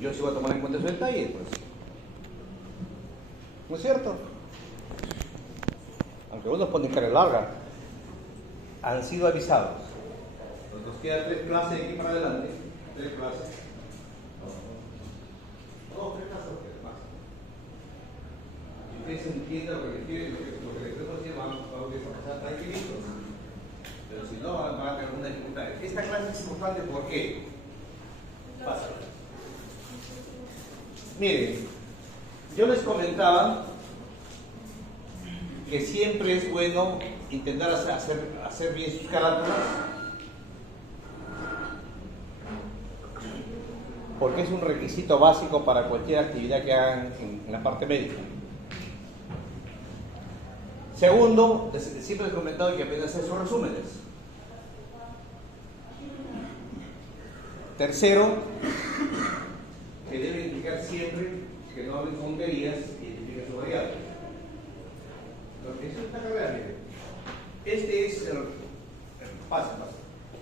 Yo sí voy a tomar en cuenta su detalle, pues. ¿No es cierto? Aunque unos ponen cara larga, han sido avisados. Nos quedan 3 clases de aquí para adelante. 3 clases. No, 3 clases más. Si ustedes entienden lo que les quieren, lo que les estoy haciendo, van a pasar tranquilitos. Pero si no, van a tener una dificultad. Esta clase es importante, ¿por qué? Pásalo. Miren, yo les comentaba que siempre es bueno intentar hacer bien sus carátulas, porque es un requisito básico para cualquier actividad que hagan en la parte médica. Segundo, siempre les he comentado que aprendan a hacer sus resúmenes. Tercero, que deben indicar siempre que no hablen tonterías y identifiquen su variable. Eso está cargado, miren. Este es el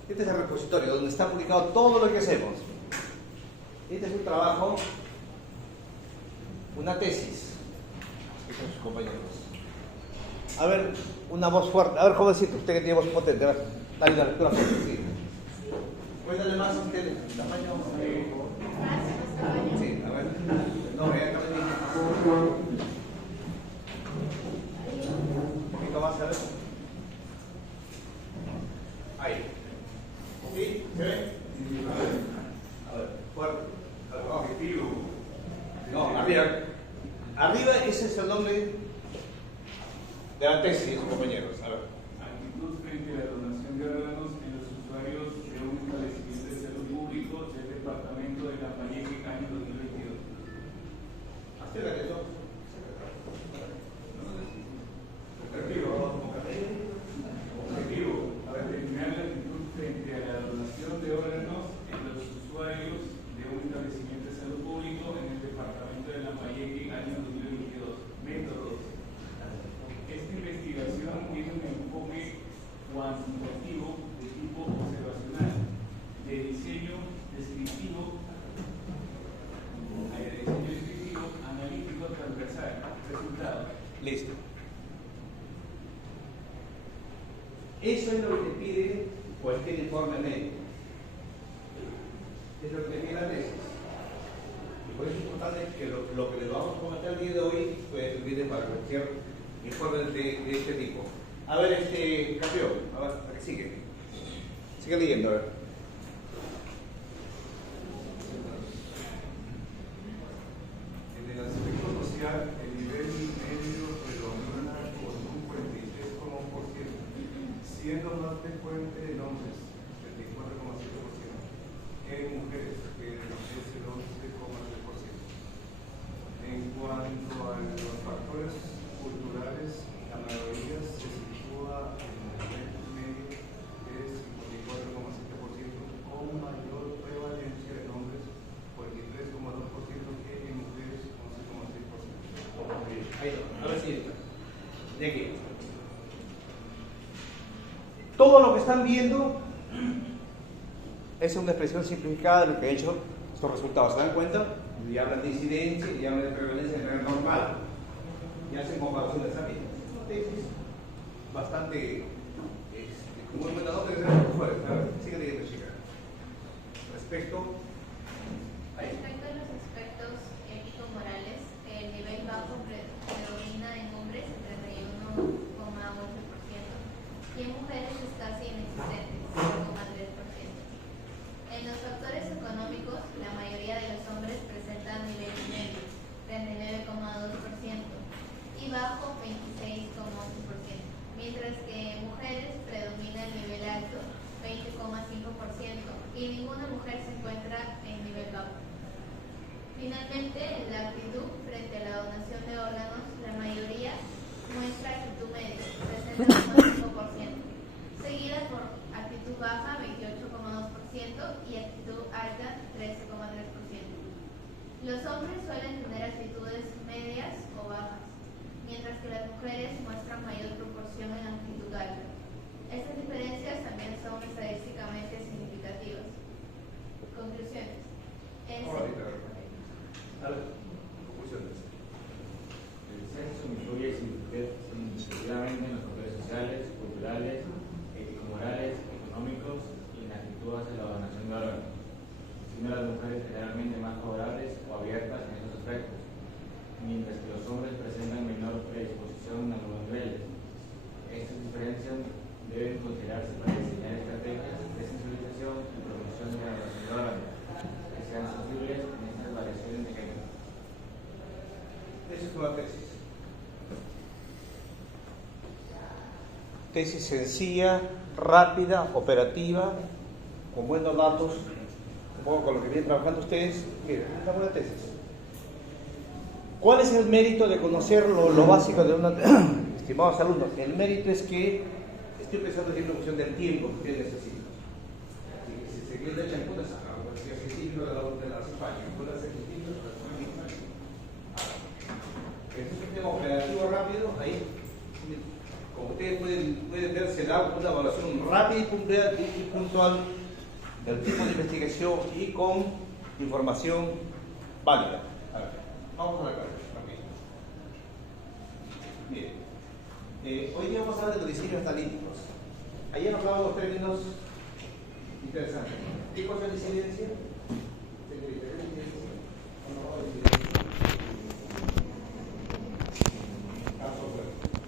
Este es el repositorio donde está publicado todo lo que hacemos. Este es un trabajo, una tesis que son sus compañeros. A ver, una voz fuerte. A ver, ¿cómo decirte? Usted que tiene voz potente. A ver, dale una lectura fuerte. Sí. Cuéntale más usted el tamaño. Sí, a ver. No, acá un poquito más, a ver. Ahí. ¿Sí? ¿Se ve? A ver, fuerte. Objetivo. No, arriba. Arriba ese es el nombre de la tesis, compañeros. A ver. Actitud frente a la donación de órganos en los usuarios de un establecimiento de salud público del departamento de Lambayeque, año 2022. Acércate eso. Objetivo. Determinar la actitud frente a la donación de órganos en los usuarios de un establecimiento de salud público en el departamento de Lambayeque, año 2022. Métodos. Esta investigación tiene un enfoque cuantitativo de tipo observacional, de diseño descriptivo, analítico transversal. Resultado. Listo. Eso es lo que te pide cualquier informe médico. Es lo que te pide la tesis. Y por eso es importante que lo que les vamos a comentar el día de hoy puede servir para cualquier informe de este tipo. A ver, campeón, a ver, ¿a qué sigue? Sigue leyendo, a ver. En el aspecto social, el nivel medio predomina con un 43,1%, siendo más frecuente en hombres, 34,7%, que en mujeres, que es el 11,3%. En cuanto a los factores culturales, la mayoría se sitúa en el nivel medio, que es 54,7%, con mayor prevalencia en hombres, 43,2%, que en mujeres, 11,6%. Ahí, a ver si de aquí. Todo lo que están viendo es una expresión simplificada de lo que he hecho estos resultados. ¿Se dan cuenta? Y hablan de incidencia y hablan de prevalencia en nivel normal. Y hacen comparaciones también. Una tesis bastante con muy buena nota que se ve por fuera. A ver, sigue leyendo, chica. Respecto a los aspectos ético-morales, el nivel bajo predomina en hombres, 31,8%, y en mujeres es casi inexistente, 0,3%. En los factores económicos, la mayoría de los hombres presentan nivel medio, 39,2%, y bajo, 26,8%, mientras que en mujeres predomina el nivel alto, 20,5%, y ninguna mujer se encuentra en nivel bajo. Finalmente, en la actitud frente a la donación de órganos, la mayoría muestra actitud media, 60,5%, seguida por actitud baja, 28,2%, y actitud alta, 13,3%. Los hombres suelen tener actitudes medias o bajas, mientras que las mujeres muestran mayor proporción en actitud alta. Estas diferencias también son estadísticamente significativas. Conclusiones. conclusiones. El censo influye significativamente en los papeles sociales, culturales, ético-morales, económicos y en la actitud hacia la donación de órganos, siendo las mujeres generalmente más favorables o abiertas en esos aspectos, mientras que los hombres presentan menor predisposición en algunos niveles. Estas diferencias deben considerarse para diseñar estrategias de sensibilización y promoción de la donación de órganos, que sean sensibles en estas variaciones de género. Esa es una tesis. Tesis sencilla, rápida, operativa, con buenos datos, un poco con lo que vienen trabajando ustedes. Miren, esta es una tesis. ¿Cuál es el mérito de conocer lo básico de una estimados alumnos? El mérito es que estoy pensando en función del tiempo que ustedes necesitan. Si se quiere echar cuentas, si es científico de las Españas, puede ser científico de las Españas. Es un sistema operativo rápido, ahí. Como ustedes pueden ver, se da una evaluación rápida y puntual del tipo de investigación y con información válida. A ver, vamos a la carta, rápido. Miren, hoy día vamos a hablar de los diseños analíticos. Ayer hablábamos de términos interesantes. ¿Qué cosa es incidencia?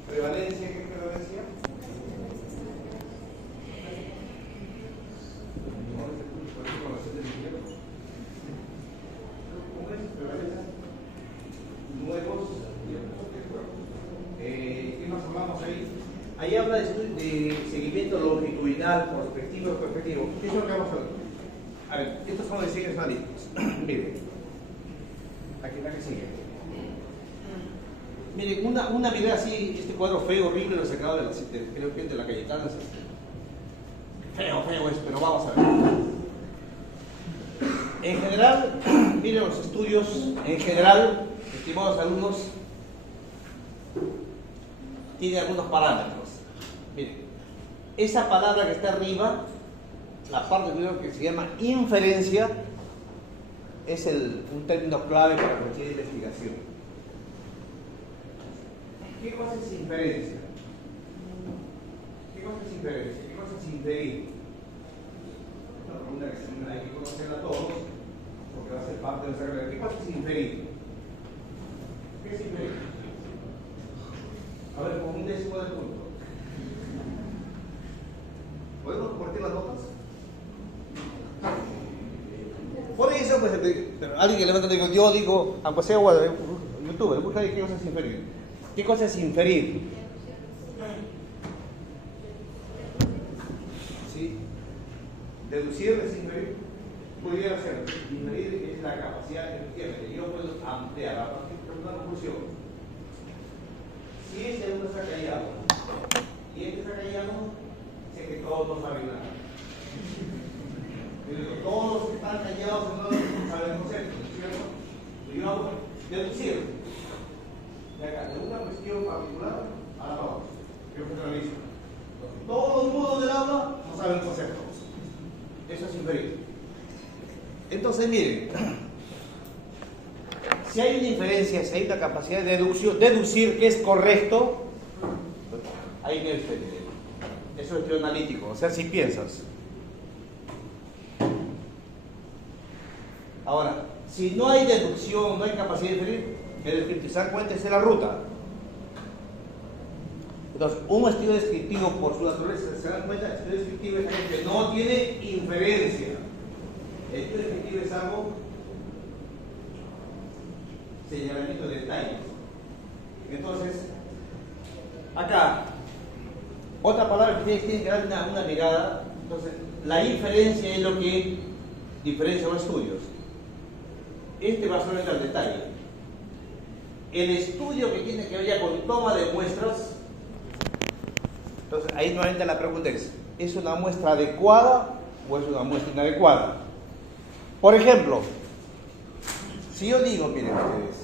Prevalencia, ¿qué es prevalencia? Nuevos. ¿Qué más hablamos ahí? Ahí habla de seguimiento longitudinal, perspectivo. ¿Qué es lo que vamos a ver? A ver, estos son los diseños analíticos. Miren, aquí la que sigue. Miren, una mirada así, este cuadro feo, horrible, lo sacado creo que de la Cayetana. Feo es, pero vamos a ver. En general, miren los estudios, en general, estimados alumnos, tiene algunos parámetros. Miren, esa palabra que está arriba, la parte primero que se llama inferencia, es un término clave para cualquier investigación. ¿Qué cosa es inferencia? ¿Qué cosa es inferencia? ¿Qué cosa es inferir? Una pregunta que hay que conocerla a todos, porque va a ser parte de nuestra carrera. ¿Qué cosa es inferir? ¿Qué es inferir? A ver, con un décimo de punto. ¿Podemos compartir las notas? Por eso, pues, alguien que levanta y digo, yo digo, aunque sea YouTube, busca qué cosa es inferir. ¿Qué cosa es inferir? ¿Sí? Deducir es inferir. Pudiera ser. Inferir es la capacidad, efectivamente. Yo puedo ampliar a partir de una conclusión. Si ese uno está callado y este está callado, sé que todos no saben nada. Yo digo, todos los que están callados no saben el concepto, ¿cierto? Yo hago deducir. De acá, de una cuestión particular a la otra. Yo generalizo. Todo el mundo del aula no sabe el concepto. Eso es inferir. Entonces, miren, si hay una inferencia, si hay una capacidad de deducir que es correcto, ahí no es inferir. Eso es lo analítico, o sea, si piensas. Ahora, si no hay deducción, no hay capacidad de inferir, el descriptivo, ¿se dan cuenta? Esa es la ruta. Entonces, un estudio descriptivo por su naturaleza, ¿se dan cuenta? El estudio descriptivo es algo que no tiene inferencia. El estudio descriptivo es algo señalamiento de detalles. Entonces, acá, otra palabra que ustedes tienen que dar una mirada. Entonces, la inferencia es lo que diferencia los estudios. Este va solamente al detalle. El estudio que tiene que ver ya con toma de muestras, entonces ahí nuevamente la pregunta ¿es una muestra adecuada o es una muestra inadecuada? Por ejemplo, si yo digo, miren ustedes,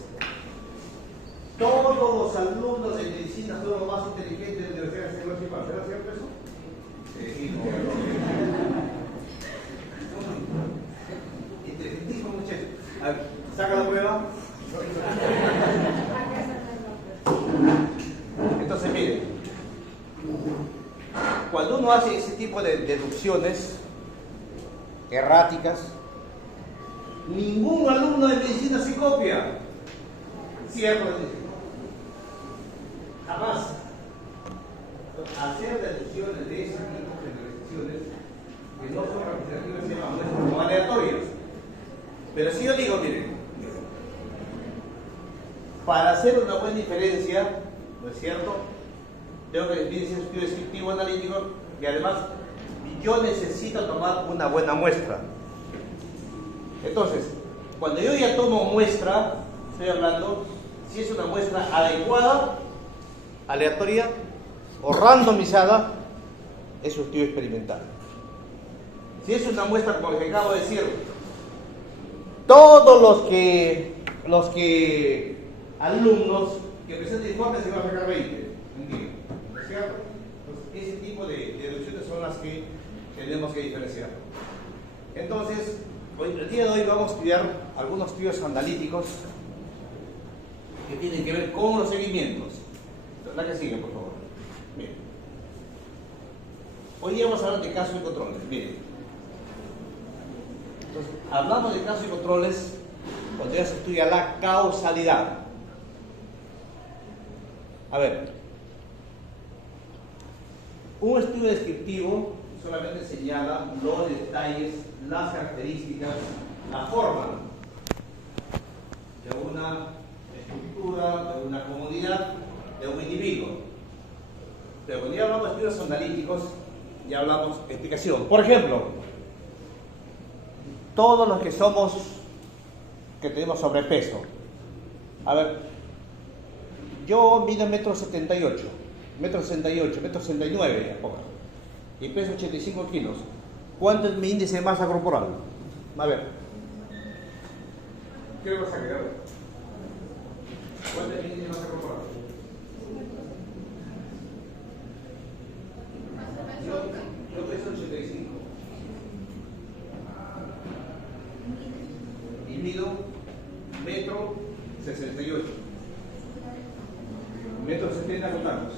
todos los alumnos de medicina son los más inteligentes de la Universidad de Seguro Social, ¿será cierto eso? Sí, inteligentísimo muchacho. A ver, saca la prueba. Entonces, miren, cuando uno hace ese tipo de deducciones erráticas, ningún alumno de medicina se copia. Cierto. Jamás. Hacer deducciones de ese tipo de generalizaciones que no son representativas se llaman muestras como aleatorias. Pero si yo digo, miren, para hacer una buena diferencia, ¿no es cierto? Tengo que definir si es estudio descriptivo analítico y además yo necesito tomar una buena muestra. Entonces, cuando yo ya tomo muestra, estoy hablando si es una muestra adecuada, aleatoria o randomizada, es un estudio experimental. Si es una muestra como el que acabo de decir, todos los alumnos que presenten informes se van a sacar 20, ¿no es cierto? Entonces, ese tipo de deducciones son las que tenemos que diferenciar. Entonces, el día de hoy vamos a estudiar algunos estudios analíticos que tienen que ver con los seguimientos. La que sigue, por favor. Bien. Hoy día vamos a hablar de casos y controles. Miren. Entonces, hablamos de casos y controles cuando ya se estudia la causalidad. A ver, un estudio descriptivo solamente señala los detalles, las características, la forma de una estructura, de una comunidad, de un individuo. Pero cuando ya hablamos de estudios analíticos, ya hablamos de explicación. Por ejemplo, todos los que tenemos sobrepeso. A ver, yo mido 1,78 m, 1,69 m, y peso 85 kilos. ¿Cuánto es mi índice de masa corporal? A ver. ¿Qué vas a agregar? ¿Cuánto es mi índice de masa corporal? Yo peso 85. Y mido 1,68 m. 1,70 m contamos.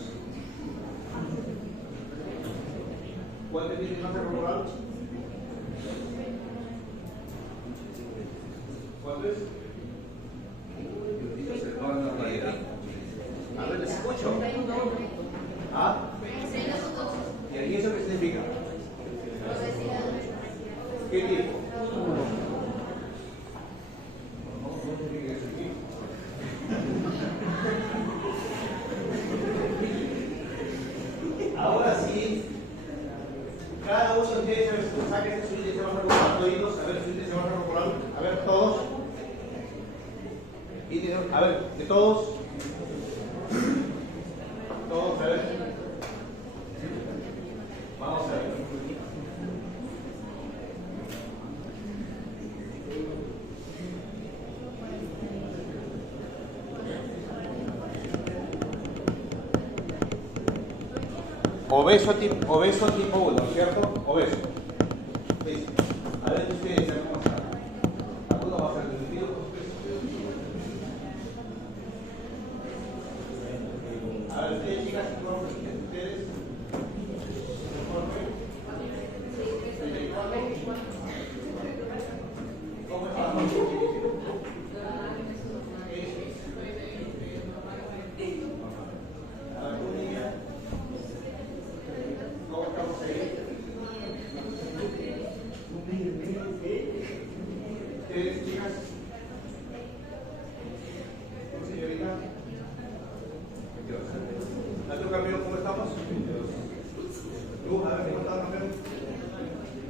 ¿Cuánto es mi índice de masa corporal? ¿Cuánto es? A ver, les escucho. ¿Ah? ¿Y eso qué significa? ¿Qué tipo? Ahora sí, cada uno de ustedes saque su índice de masa corporal, toditos, a ver su índice de masa corporal, a ver todos. A ver, de todos. Todos, a ver. Vamos a ver. Obeso tipo 1, ¿cierto? Obeso. Listo. A ver ustedes, ¿cómo están? ¿Alguno va a ser discutido con su peso? A ver, ustedes, chicas, ustedes. ¿Cómo están?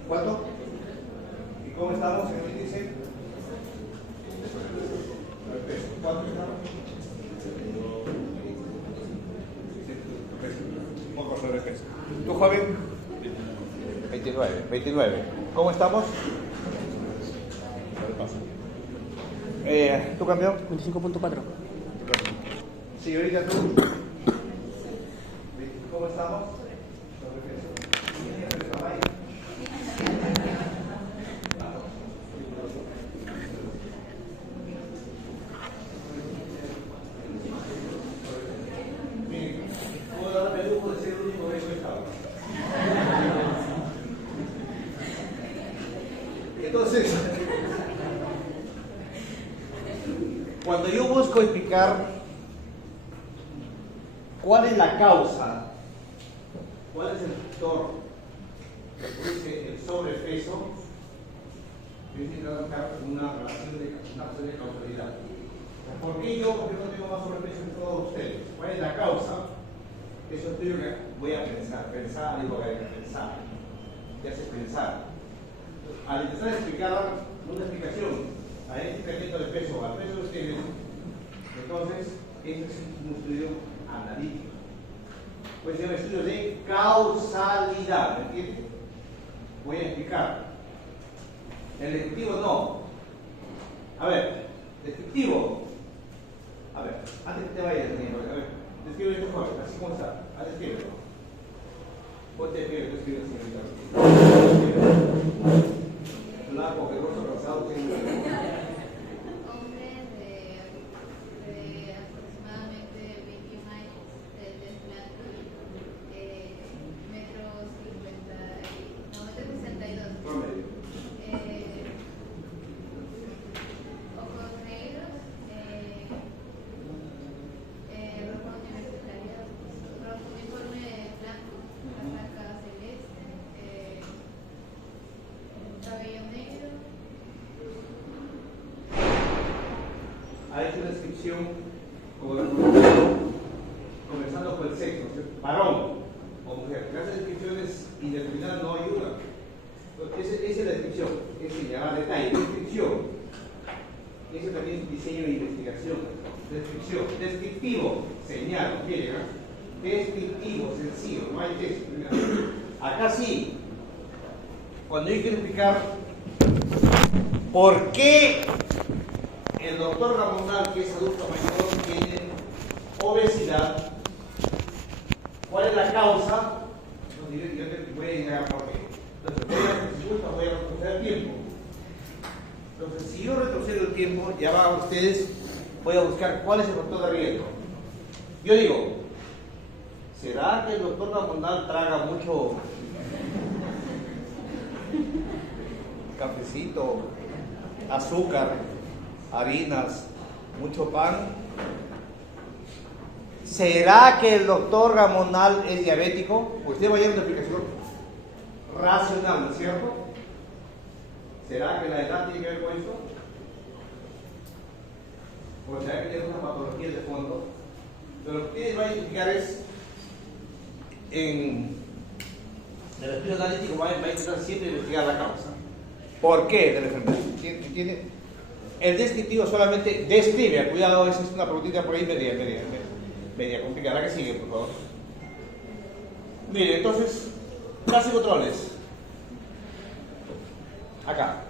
¿Cuánto? ¿Y cómo estamos en el índice? ¿Cuánto estamos? Un poco sobrepeso. ¿Tú, joven? 29. ¿Cómo estamos? ¿Tú, campeón? 25.4. Sí, ahorita tú. ¿Cómo estamos? Cuando yo busco explicar cuál es la causa, cuál es el factor que produce el sobrepeso, yo intento buscar una relación de causalidad. ¿Por qué yo? Porque no tengo más sobrepeso que todos ustedes. ¿Cuál es la causa? Eso es lo que voy a pensar, digo que hay que pensar. Te hace pensar. Al empezar a explicar una explicación a este incremento de peso, al peso de ustedes, entonces, este es un estudio analítico. Puede ser un estudio de causalidad, ¿me entiendes? Voy a explicar. El descriptivo no. A ver, descriptivo. A ver, antes que te vayas, a ver, describe esto joven, así como está. Descríbelo. Ponte de pie, describe así. Blanco, grueso, cansado, tiene Hombre de aproximadamente 21 años, de blanco, metro 62. promedio. Ojos negros, ropa universitaria, uniforme blanco, casaca celeste, cabello negro. Ha hecho una descripción comenzando con el sexo, varón o mujer. Las descripciones indeterminadas no ayudan. Esa es la descripción, es señalar detalle, descripción. Eso también es diseño de investigación. Descripción, descriptivo, señalo, miren, descriptivo, sencillo, no hay texto. Acá sí, cuando yo quiero explicar por qué el doctor Ramonal, que es adulto mayor, tiene obesidad, ¿cuál es la causa? Entonces, yo te voy a indicar por qué. Entonces, voy a retroceder el tiempo. Entonces, si yo retrocedo el tiempo, ya van ustedes, voy a buscar cuál es el factor de riesgo. Yo digo, ¿será que el doctor Ramonal traga mucho cafecito, azúcar, harinas, mucho pan? ¿Será que el doctor Ramonal es diabético? Usted va a llevar una explicación racional, ¿no es cierto? ¿Será que la edad tiene que ver con esto? ¿O será que tiene una patología de fondo? Pero lo que ustedes van a identificar es, en el estudio analítico va a intentar siempre investigar la causa. ¿Por qué de la enfermedad? ¿Entiende? El descriptivo solamente describe, cuidado, esa es una preguntita por ahí media complicada. La que sigue, por favor. Mire, entonces, casos y controles. Acá.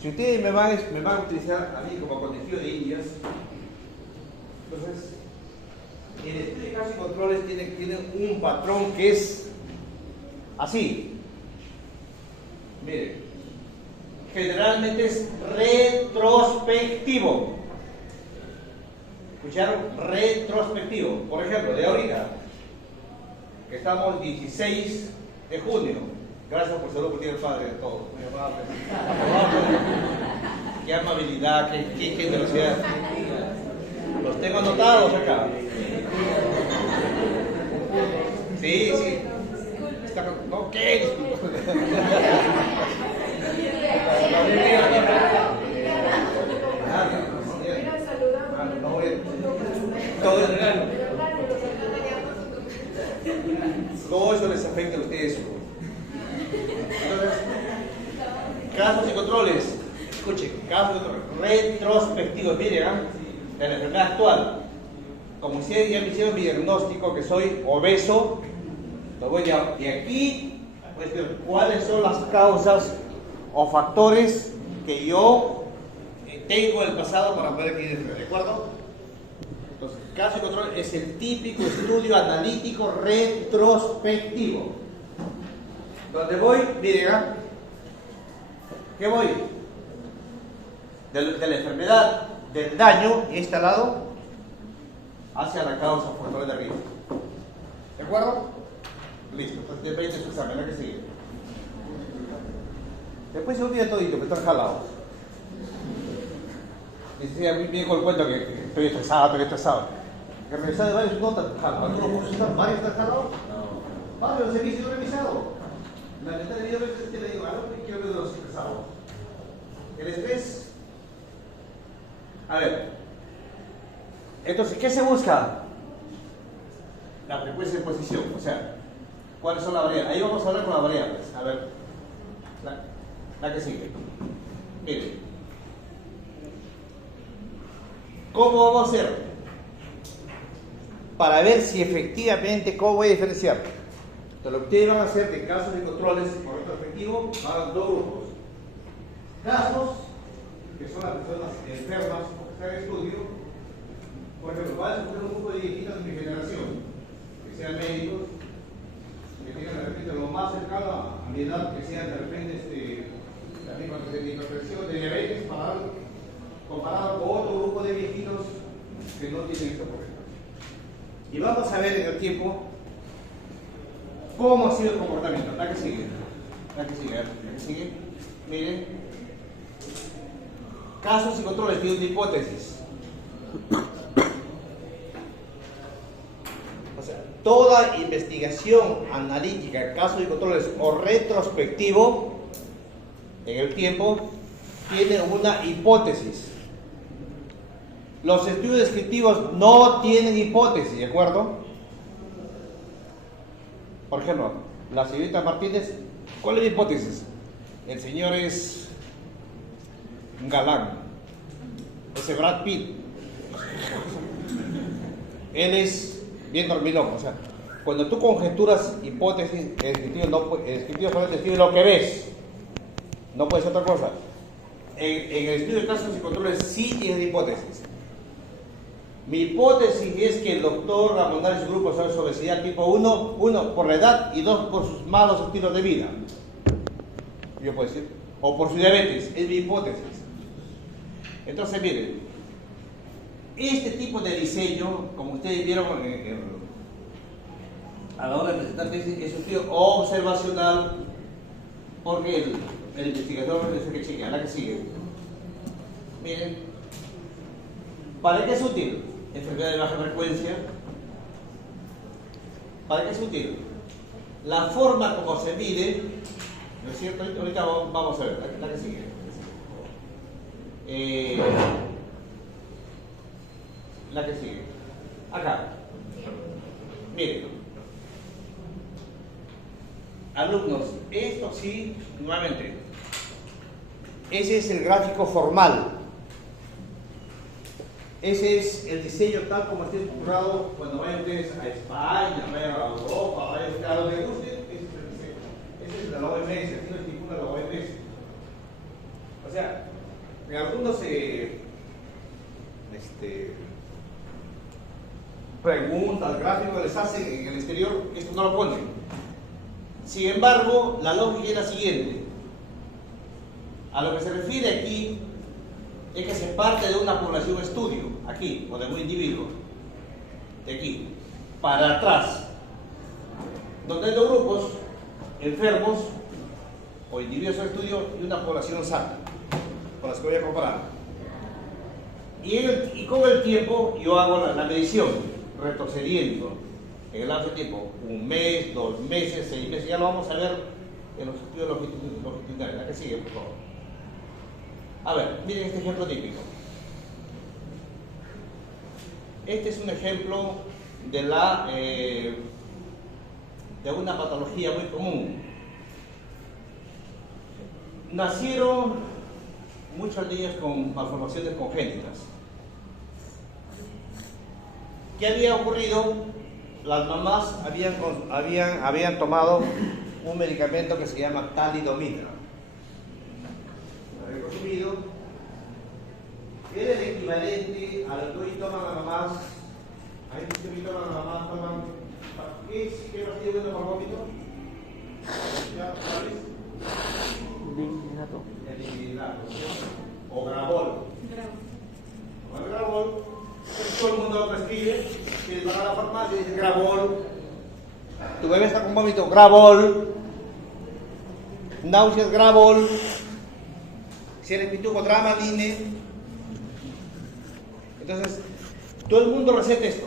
Si ustedes me van a utilizar a mí como conejillo de indias, entonces, el estudio de casos y controles tiene un patrón que es así. Mire, generalmente es retrospectivo. ¿Escucharon? Retrospectivo. Por ejemplo, de ahorita, que estamos 16 de junio. Gracias por salud, porque el padre de todos. Muy amable. Qué amabilidad, qué generosidad. Los tengo anotados acá. Sí. No, ¿qué? Todo es real. Todo eso les afecta a ustedes. Entonces, casos y controles. Escuchen, casos y controles retrospectivos. Miren, de la enfermedad actual. Como ustedes ya me hicieron mi diagnóstico que soy obeso, lo voy a, y aquí pues, cuáles son las causas o factores que yo tengo en el pasado para poder adquirir, ¿de acuerdo? Entonces, caso y control es el típico estudio analítico retrospectivo. Donde voy, miren, ¿qué voy? De la enfermedad, del daño, este lado, hacia la causa, factores de riesgo. ¿De acuerdo? Listo, entonces depende de su examen, hay que seguir. Después se olvida todito, que están jalados. decía muy bien con el cuento que estoy estresado. Que revisar de varios notas, cuando uno consulta varios está jalado. Varios servicios revisados. La neta de vida es que le digo, algo que quiero ver de los estresados. El estrés. A ver. Entonces, ¿qué se busca? La frecuencia de exposición, o sea, ¿cuáles son las variables? Ahí vamos a hablar con las variables. A ver, la que sigue. Miren, ¿cómo vamos a hacer? Para ver si efectivamente, ¿cómo voy a diferenciar? Entonces, lo que ustedes van a hacer de casos y controles por retrospectivo, van a dos grupos. Casos, que son las personas enfermas o que están en estudio. Por ejemplo, va a escoger un grupo de viejitos de mi generación, que sean médicos, que tengan de repente lo más cercano a mi edad, que sean de repente también con hipertensión, de diabetes, comparado con otro grupo de viejitos que no tienen estos problemas. Y vamos a ver en el tiempo cómo ha sido el comportamiento. La que sigue. Miren. Casos y controles de una hipótesis. O sea, toda investigación analítica, casos y controles o retrospectivo en el tiempo tiene una hipótesis. Los estudios descriptivos no tienen hipótesis, ¿de acuerdo? Por ejemplo, la señorita Martínez, ¿cuál es la hipótesis? El señor es un galán, ese Brad Pitt, él es bien dormilón. O sea, cuando tú conjeturas hipótesis, el descriptivo solamente describe lo que ves, no puede ser otra cosa. En el estudio de casos y controles sí tienes hipótesis. Mi hipótesis es que el doctor Ramonal y su grupo sabe sobre obesidad tipo 1 por la edad y 2 por sus malos estilos de vida. Yo puedo decir, o por su diabetes, es mi hipótesis. Entonces, miren, este tipo de diseño, como ustedes vieron a la hora de presentar tesis, es un estudio observacional, porque el investigador es el que chequea. La que sigue. Miren, ¿para qué es útil? Enfermedad de baja frecuencia. ¿Para qué es útil? La forma como se mide, ¿no es cierto? Ahorita vamos a ver, la que sigue. La que sigue. Acá. Miren. Alumnos, esto sí, nuevamente. Ese es el gráfico formal. Ese es el diseño tal como esté estructurado cuando vayan ustedes a España, vayan a Europa, vayan a donde gusten. Ese es el diseño. Ese es de la OMS, aquí no es ninguno de la OMS. O sea, en algunos preguntas, gráficos les hacen en el exterior, esto no lo ponen. Sin embargo, la lógica es la siguiente. A lo que se refiere aquí es que se parte de una población estudio, aquí, o de un individuo, de aquí, para atrás, donde hay dos grupos enfermos o individuos de estudio y una población sana, con las que voy a comparar. Y con el tiempo yo hago la medición, retrocediendo en el lapso de tiempo, 1 mes, 2 meses, 6 meses, ya lo vamos a ver en los estudios longitudinales. La que sigue, por favor. A ver, miren este ejemplo típico. Este es un ejemplo de una patología muy común. Nacieron muchos niños con malformaciones congénitas. ¿Qué había ocurrido? Las mamás habían tomado un medicamento que se llama talidomida. Lo habían consumido. Era el equivalente a lo que hoy toman las mamás. Ahí se toman las mamás, ¿qué pastillas bueno para vómito? ¿Ya sabes? Eliminato. O Gravol. O Gravol. Todo el mundo lo prescribe. Si van a la farmacia y dice Gravol. Tu bebé está con vómito, Gravol. Náuseas, Gravol. Si eres pituco, Dramaline. Entonces, todo el mundo receta esto.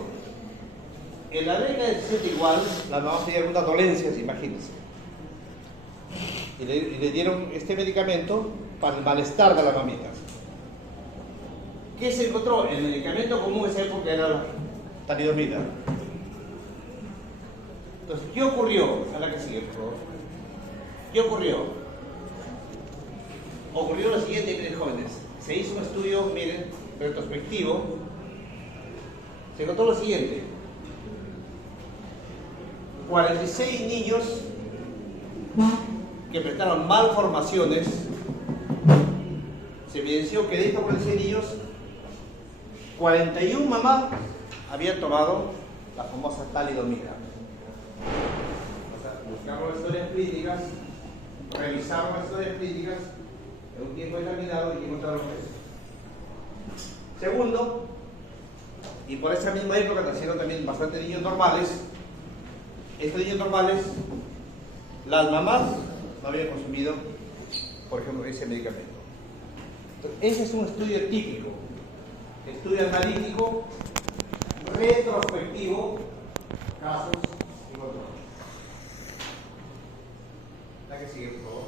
En la década del 60 igual, las mamás tenían algunas dolencias, imagínense. Y le dieron este medicamento para el malestar de las mamitas. ¿Qué se encontró? El medicamento común en esa época era la talidomida. Entonces, ¿qué ocurrió? A la que sigue, por favor. ¿Qué ocurrió? Ocurrió lo siguiente, miren, jóvenes. Se hizo un estudio, miren, retrospectivo. Se encontró lo siguiente. 46 niños que prestaron malformaciones. Se evidenció que de estos 46 niños, 41 mamás habían tomado la famosa talidomida. O sea, buscaron las historias clínicas, revisaron las historias clínicas en un tiempo determinado y encontraron eso. Segundo, y por esa misma época nacieron también bastantes niños normales. Estos niños normales, las mamás no habían consumido, por ejemplo, ese medicamento. Entonces, ese es un estudio típico, estudio analítico, retrospectivo, casos y control. La que sigue, por favor.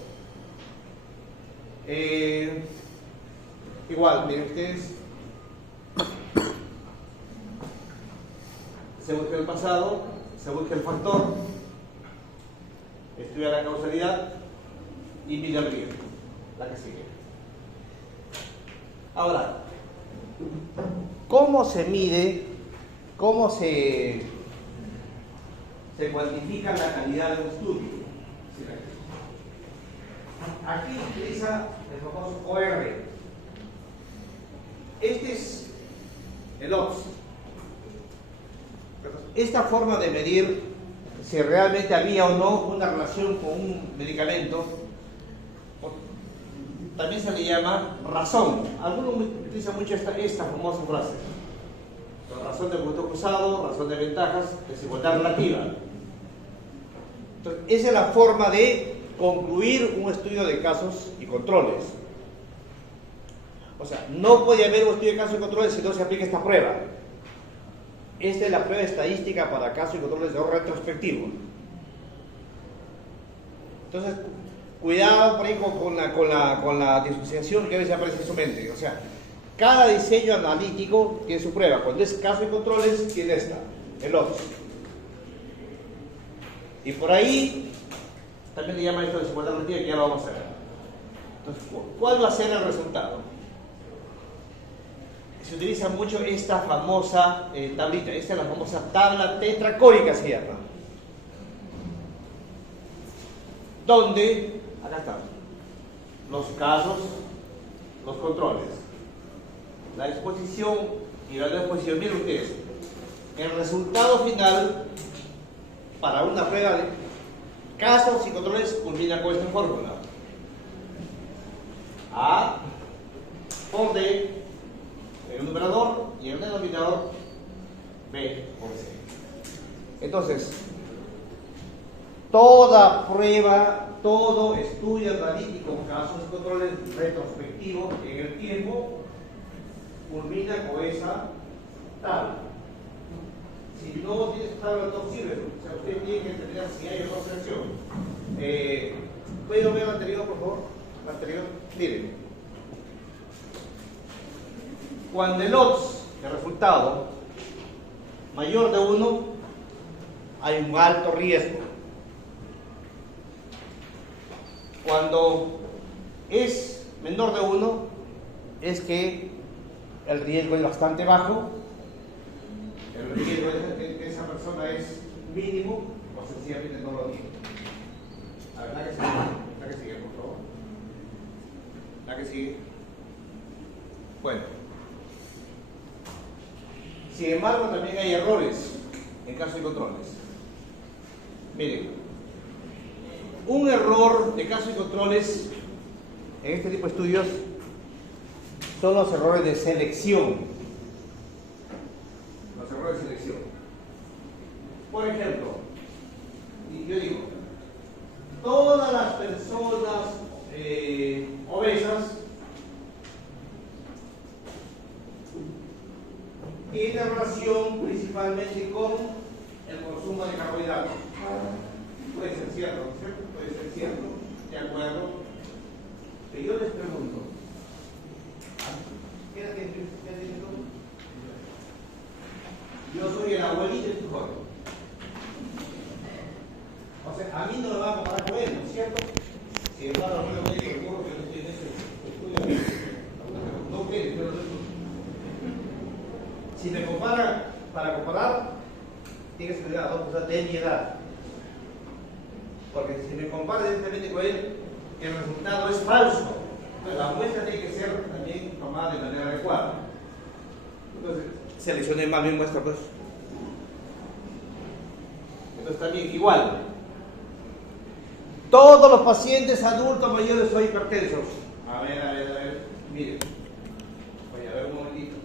Igual, miren ustedes, se busca el pasado, se busca el factor, estudia la causalidad y mide el riesgo. La que sigue. Ahora, ¿cómo se mide, cómo se cuantifica la calidad de un estudio? Aquí utiliza el famoso OR. Este es el OPS. Esta forma de medir si realmente había o no una relación con un medicamento también se le llama razón. Algunos utilizan mucho esta famosa frase. Razón de producto cruzado, razón de ventajas, desigualdad relativa. Entonces, esa es la forma de concluir un estudio de casos y controles. O sea, no puede haber un estudio de casos y controles si no se aplica esta prueba. Esta es la prueba estadística para casos y controles de ahorro retrospectivo. Entonces, cuidado por ahí con la disociación que a veces aparece en su mente. O sea, cada diseño analítico tiene su prueba. Cuando es casos y controles, tiene esta, el OPS. Y por ahí también le llaman esto de desigualdad relativa, que ya lo vamos a ver. Entonces, ¿cuál va a ser el resultado? Se utiliza mucho esta famosa tablita, esta es la famosa tabla tetracórica, se llama. Donde, acá están, los casos, los controles, la exposición y la no exposición. Miren ustedes, el resultado final para una prueba de casos y controles culmina con esta fórmula. A por D en el numerador y en el denominador B por C. Entonces, toda prueba, todo estudio analítico, casos y controles retrospectivos en el tiempo culmina con esa tabla. Si no tienes tabla, no sirve. O sea, usted tiene que determinar si hay otra selección. ¿Puedo ver el anterior, por favor? El anterior. Miren. Cuando el odds, el resultado, mayor de 1, hay un alto riesgo. Cuando es menor de 1, es que el riesgo es bastante bajo. El riesgo de que esa persona es mínimo o sencillamente no lo tiene. A ver, la que sigue, por favor. La que sigue. Bueno. Sin embargo, también hay errores en casos y controles. Miren, un error de casos y controles en este tipo de estudios son los errores de selección. Los errores de selección. Por ejemplo, yo digo, todas las personas obesas tiene relación principalmente con el consumo de carbohidratos. Puede ser cierto, ¿no es cierto? Puede ser cierto, de acuerdo. Pero yo les pregunto, ¿qué edad tienes tú? Yo soy el abuelito de tu joven. O sea, a mí no me va a comparar con él, ¿no es cierto? Si el padre no me dice que yo no estoy en ese estudio, no creo, yo no soy. Si me compara, para comparar, tiene que ser a dos cosas de mi edad. Porque si me compara directamente con él, el resultado es falso. Entonces, la muestra tiene que ser también tomada de manera adecuada. Entonces, seleccioné más bien muestra, pues. Entonces, también igual. Todos los pacientes adultos mayores son hipertensos. A ver. Miren. Voy a ver un momentito.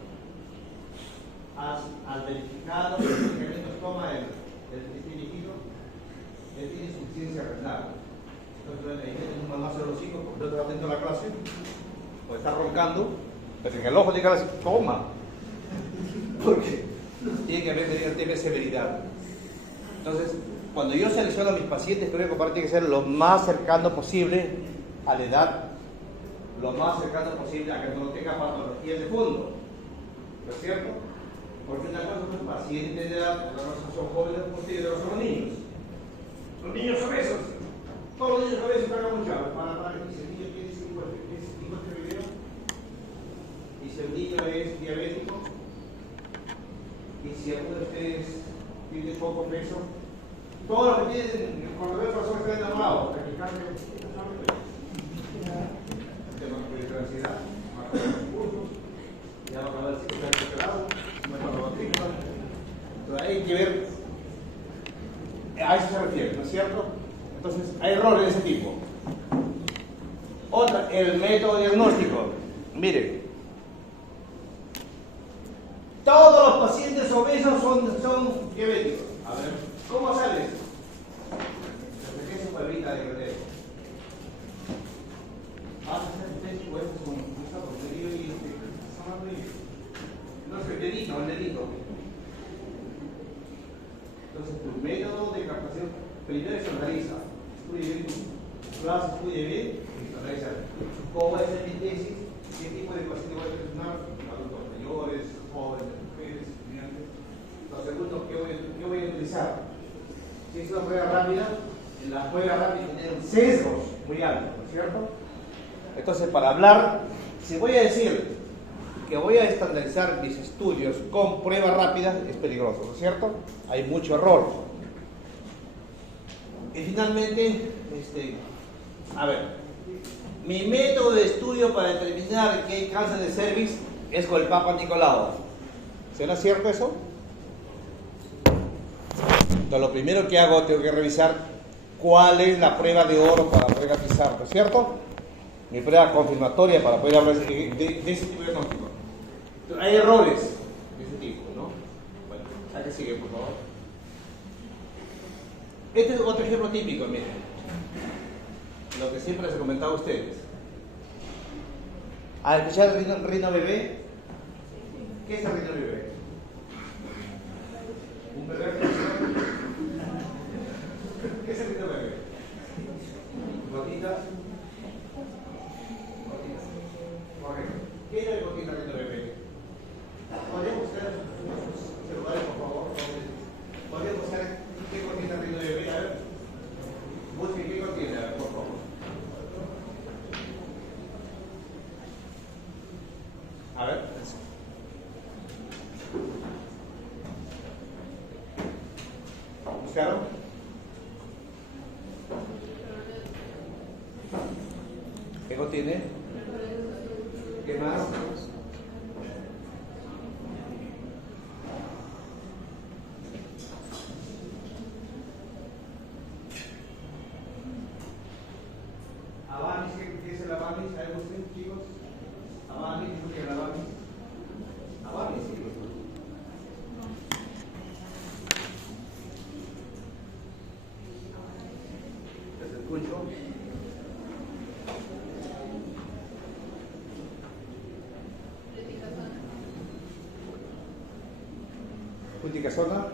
Al verificado, los medicamentos toma el líquido, él tiene insuficiencia renal. Entonces, ahí tenemos un mamazo de los hijos, porque no está atento a la clase, o está roncando, pero en el ojo llega a decir, toma. Porque tiene que haber severidad. Entonces, cuando yo selecciono a mis pacientes que voy a comparar, tiene que ser lo más cercano posible a la edad, lo más cercano posible a que no tenga patologías de fondo. ¿No es cierto? Porque una cosa son pacientes de edad, otra cosa son jóvenes, y otros son niños. Los niños obesos. Todos los niños obesos pagan mucho. Para que si el niño tiene 50 videos, y si el niño es diabético, y si alguno de ustedes tiene poco peso, todos los que tienen corredor de corazón están enamorados. Taquicardia, tema de ansiedad, marca de recursos, ya va a acabar el ciclo de doctorado, entonces hay que ver, a eso se refiere, ¿no es cierto? Entonces hay errores de ese tipo. Otra, el método diagnóstico. Miren, todos los pacientes obesos son diabéticos. A ver, ¿cómo sale esto? ¿Qué es una evita de perder? Vas a hacer un test con esta porquería y no es el dedito. Entonces, tu método de captación, primero se analiza, estudie bien tu clase, estudie bien y se analiza cómo es mi tesis, qué tipo de paciente voy a seleccionar, adultos mayores, jóvenes, mujeres, estudiantes. Lo segundo, ¿qué voy a utilizar? Si es una prueba rápida, en la prueba rápida tienen sesgos muy altos, ¿no es cierto? Entonces, para hablar, si voy a decir que voy a estandarizar mis estudios con pruebas rápidas, es peligroso, ¿no es cierto? Hay mucho error. Y finalmente, a ver, mi método de estudio para determinar que hay cáncer de cervix es con el Papa Nicolau. ¿Será cierto eso? Entonces, lo primero que hago, tengo que revisar cuál es la prueba de oro para poder garantizar, ¿no es cierto? Mi prueba confirmatoria para poder hablar de ese tipo de diagnóstico. Hay errores de ese tipo, ¿no? Bueno, ¿a qué sigue, por favor? Este es otro ejemplo típico, miren. Lo que siempre les he comentado a ustedes. ¿Al escuchar el rino bebé? ¿Qué es el rino bebé? ¿Un bebé? ¿Qué es el rino bebé? ¿Gotitas? Correcto. ¿Qué es el gotita rino bebé? ¿Podríamos buscar sus celulares, por favor? ¿Podríamos buscar qué contiene rino de bebé? A ver, busquen qué contiene, por favor. A ver. ¿Buscaron? ¿Qué contiene? ¿Qué más? Avamis, ¿qué es el Avamis? ¿Saben ustedes, chicos? Avamis, ¿qué es el Avamis? Avamis, sí. ¿Les escucho? Fluticasona.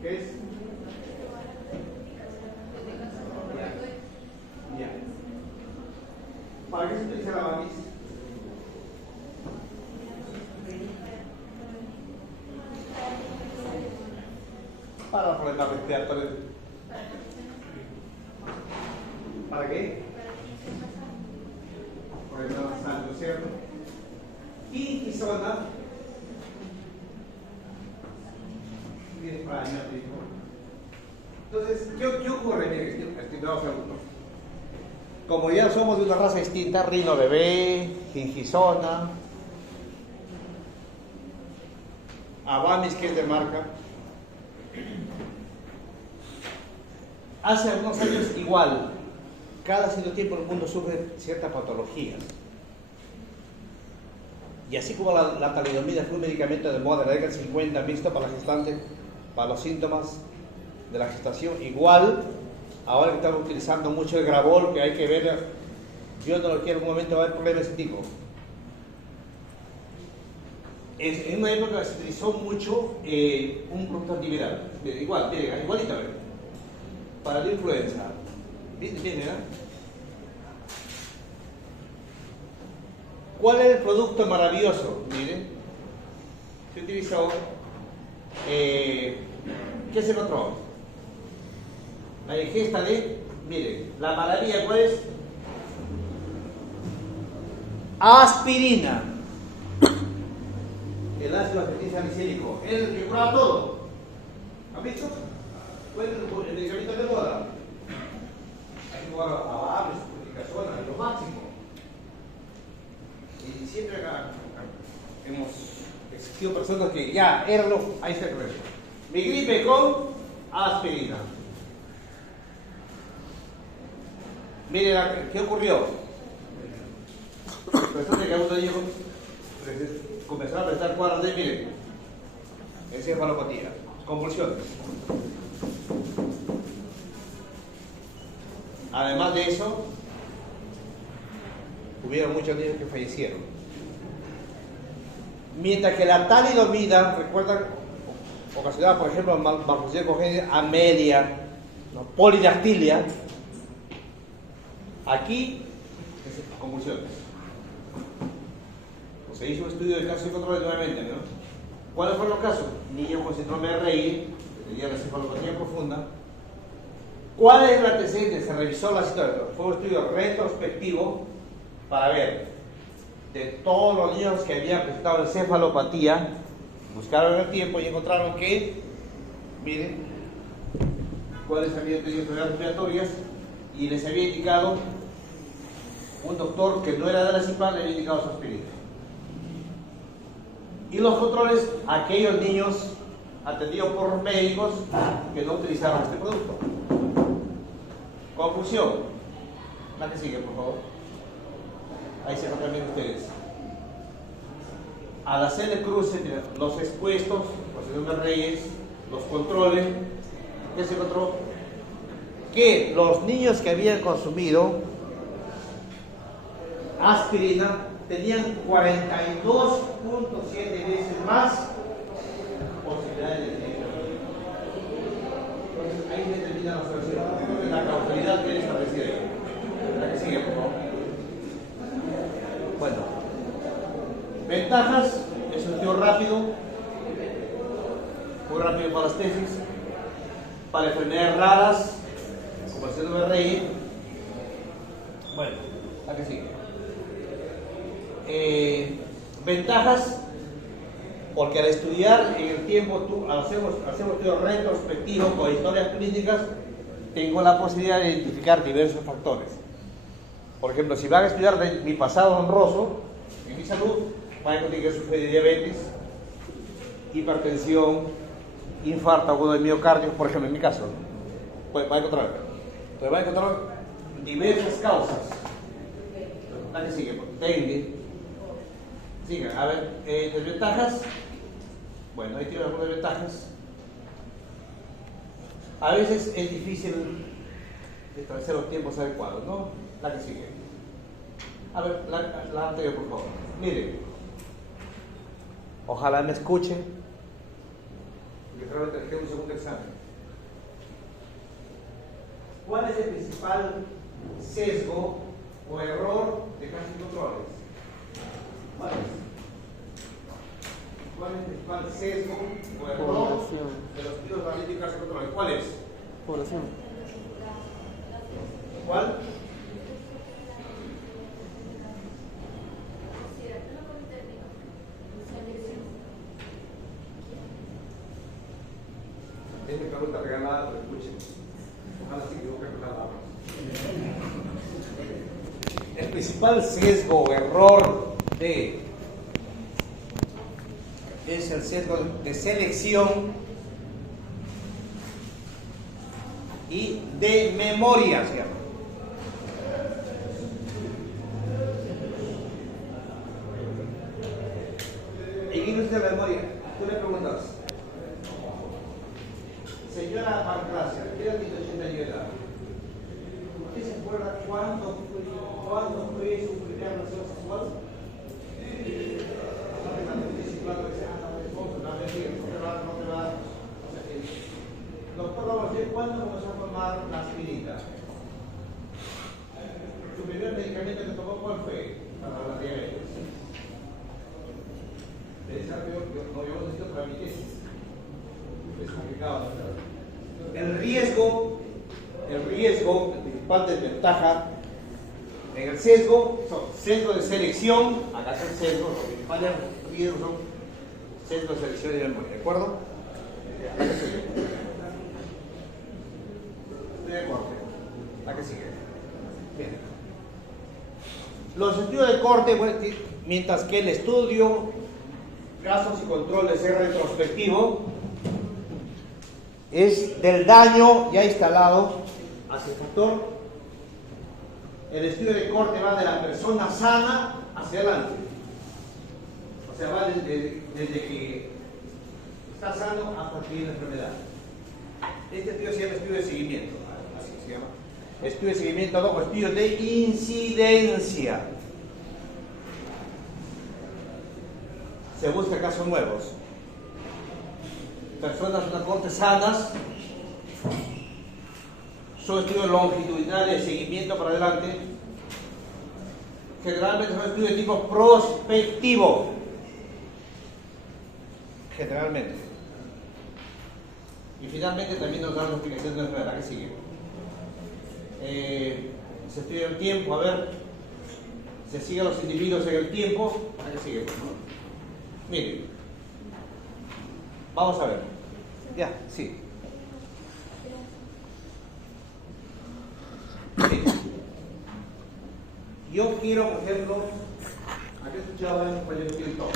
¿Qué es? Ya. ¿Para qué se utiliza la Bamis? Para problemas respiratorios. ¿Para qué? Problemas nasales, ¿no es cierto? Y zona. Entonces, ¿qué ocurre, miren, estimados alumnos? Como ya somos de una raza distinta, rino bebé, gingisona, Abamis, que es de marca, hace algunos años igual, cada cierto tiempo el mundo sufre ciertas patologías. Y así como la talidomida fue un medicamento de moda en la década del 50 visto para la gestante, para los síntomas de la gestación, igual ahora que estamos utilizando mucho el Gravol, que hay que ver, yo no lo quiero, en algún momento va a haber problemas de ese tipo. En una época se utilizó mucho un producto antiviral, igualito, para la influenza. ¿Bien, verdad? ¿Cuál es el producto maravilloso? Miren, se utilizó, ¿qué se encontró? La ingesta de, miren, la maravilla, ¿cuál es? Aspirina. El ácido acetilsalicílico, el que cura todo. ¿Han visto? Fue el medicamento de moda. Hay que jugar a Bahamas, Fluticasona, lo máximo. Y siempre hemos existido personas que ya, éralo, ahí está el problema. Mi gripe con aspirina. Mire, ¿qué ocurrió? Resulta que algunos niños comenzaron a prestar cuadros de, miren, encefalopatía, convulsiones. Además de eso, hubieron muchos niños que fallecieron. Mientras que la talidomida, recuerdan, ocasionaba, por ejemplo, malformación congénita, amelia, ¿no? Polidactilia. Aquí, convulsiones. Pues se hizo un estudio de casos y controles nuevamente, ¿no? ¿Cuáles fueron los casos? Niños con síndrome de Reye, que tenían la encefalopatía profunda. ¿Cuál es el antecedente? Se revisó la situación. Fue un estudio retrospectivo para ver de todos los niños que habían presentado encefalopatía, buscaron el tiempo y encontraron que, miren, cuáles habían tenido enfermedades respiratorias y les había indicado un doctor que no era de la CIPAL, le había indicado su aspirina. Y los controles, aquellos niños atendidos por médicos que no utilizaron este producto. Conclusión. La que sigue, por favor. Ahí se encuentran bien ustedes. Al hacer el cruce entre los expuestos, los síndrome de Reyes, los controles, ¿qué se encontró? Que los niños que habían consumido aspirina tenían 42.7 veces más posibilidades de tener. Entonces ahí se termina la observación, la causalidad que él establecida ahí. La que sigue, por favor. Bueno, ventajas, es un estudio rápido, muy rápido para las tesis, para enfermedades raras, como el síndrome de Reye. Bueno, la que sigue. Ventajas, porque al estudiar en el tiempo, hacemos estudios retrospectivos con historias clínicas, tengo la posibilidad de identificar diversos factores. Por ejemplo, si van a estudiar de mi pasado honroso, en mi salud, van a encontrar que sufre de diabetes, hipertensión, infarto agudo del miocardio, por ejemplo, en mi caso, pues va a encontrar. Entonces va a encontrar diversas causas. La que sigue, dengue. Sigan, a ver, desventajas. Bueno, ahí tiene algunas ventajas. A veces es difícil establecer los tiempos adecuados, ¿no? La que sigue. A ver, la anterior, por favor. Miren. Ojalá me escuchen, porque realmente les queda un segundo examen. ¿Cuál es el principal sesgo o error de casos y controles? ¿Cuál es? ¿Cuál es el principal sesgo o error de los estudios analíticos de casos y controles? ¿Cuál es? Población. ¿Cuál? Es mi pregunta regalada, pero escuchen. Ojalá se equivoquen con las palabras. El principal sesgo o error es el sesgo de selección y de memoria, se llama. ¿En qué industria de memoria? Tú le preguntas, señora Pancracia, ¿qué edad tiene 80 años de edad? ¿Usted se acuerda cuándo fue su primera relación sexual? Doctor, vamos a ver cuándo comenzó a tomar la aspirina. Su primer medicamento que tomó, ¿cuál fue? Para la diabetes. No habíamos visto para mi tesis. Es complicado. El riesgo, la principal desventaja en el sesgo, son sesgo de selección, acá está el sesgo, los principales riesgos son sesgo de selección y de memoria, ¿de acuerdo? Acá sigue. De corte. Acá sigue. Bien. Los estudios de corte, bueno, mientras que el estudio, casos y controles es retrospectivo, es del daño ya instalado hacia el factor. El estudio de corte va de la persona sana hacia adelante. O sea, va desde que está sano hasta que tiene la enfermedad. Este estudio se llama estudio de seguimiento. Así se llama. Estudio de seguimiento o estudio de incidencia. Se busca casos nuevos. Personas de una corte sanas. Son estudios longitudinales de seguimiento para adelante. Generalmente son estudios de tipo prospectivo. Generalmente. Y finalmente también nos dan la explicación de la enfermedad. ¿Qué sigue? Se estudia el tiempo, a ver. Se siguen los individuos en el tiempo. ¿A qué sigue? Miren. Vamos a ver. Ya, sí. Sí. Yo quiero, por ejemplo, aquí escuchaba en español todo.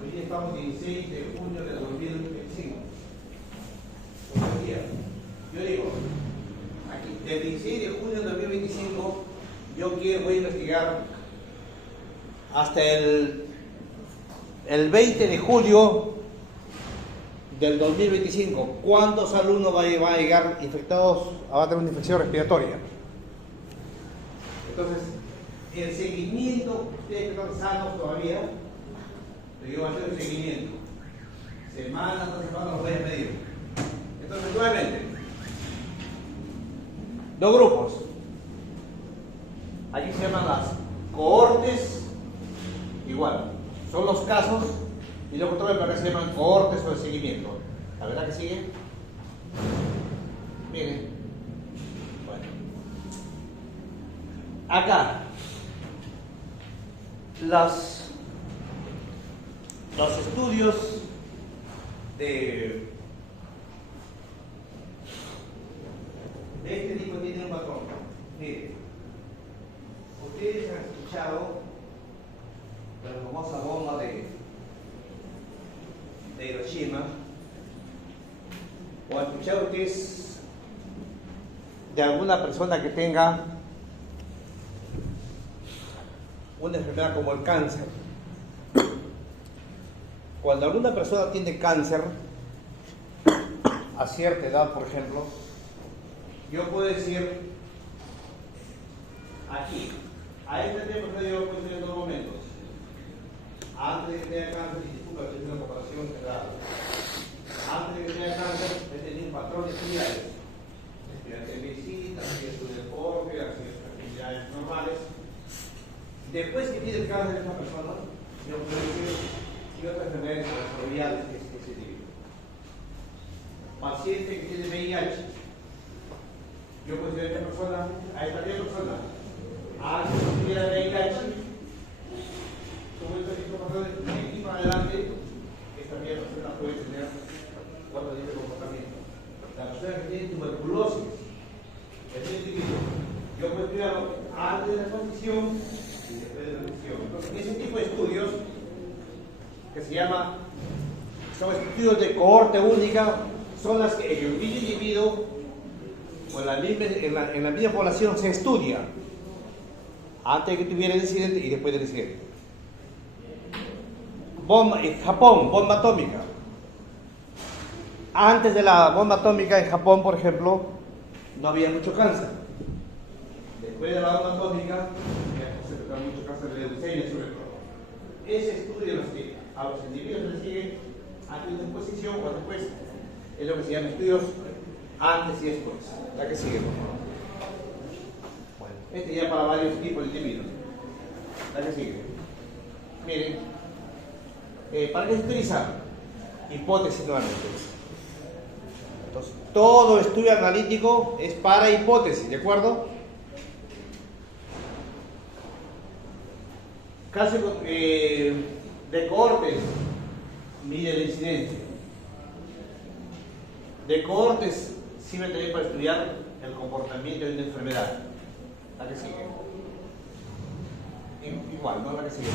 Hoy día estamos 16 de junio de 2025. Hoy día. Yo digo, aquí, del 16 de junio de 2025, yo voy a investigar hasta el 20 de julio del 2025, ¿cuántos alumnos van a llegar infectados, van a tener una infección respiratoria? Entonces, el seguimiento, ustedes que están sanos todavía, yo voy a hacer un seguimiento. Semana tras semana los voy a medir. Entonces, nuevamente, dos grupos. Aquí se llaman las cohortes, igual, son los casos. Y los controles para que se llaman cohortes o de seguimiento. ¿La verdad que sigue? Miren. Bueno. Acá. Los estudios de este tipo tienen un patrón. Miren. Ustedes han escuchado la famosa bomba de Hiroshima, o han escuchado ustedes de alguna persona que tenga una enfermedad como el cáncer. Cuando alguna persona tiene cáncer a cierta edad, por ejemplo, yo puedo decir aquí, a este tiempo yo puedo decir en dos momentos, antes de que tenga cáncer, y disculpa, es una comparación general. Antes de que tenga cáncer, he tenido un patrón de estudiantes. Estudiantes de medicina, estudiantes de deporte, actividades normales. Después que tiene el cáncer de esta persona, yo puedo decir que otras enfermedades desarrolladas que se dividen. Paciente que tiene VIH, yo puedo decir a esta persona, a esta persona, antes de que tuviera VIH, como esta persona de aquí para adelante, esta persona puede tener cuatro días de comportamiento. La persona que tiene tuberculosis, este individuo, yo puedo estudiarlo antes de la condición y después de la condición. Entonces, ese tipo de estudios que se llama, son estudios de cohorte única, son las que en el mismo individuo o en la misma población se estudia antes de que tuviera el incidente y después del incidente. En Japón, bomba atómica. Antes de la bomba atómica en Japón, por ejemplo, no había mucho cáncer. Después de la bomba atómica, ya se trataba mucho cáncer de leucemia sobre todo. Ese estudio a los individuos les sigue antes de exposición o después es lo que se llama estudios antes y después. La que sigue. Bueno, este ya para varios tipos de individuos. La que sigue. Miren, ¿para qué se utiliza? Hipótesis nuevamente. Entonces, todo estudio analítico es para hipótesis, ¿de acuerdo? Caso de cohortes, mide la incidencia. De cohortes sirve también para estudiar el comportamiento de una enfermedad. La que sigue. Igual, ¿no? La que sigue.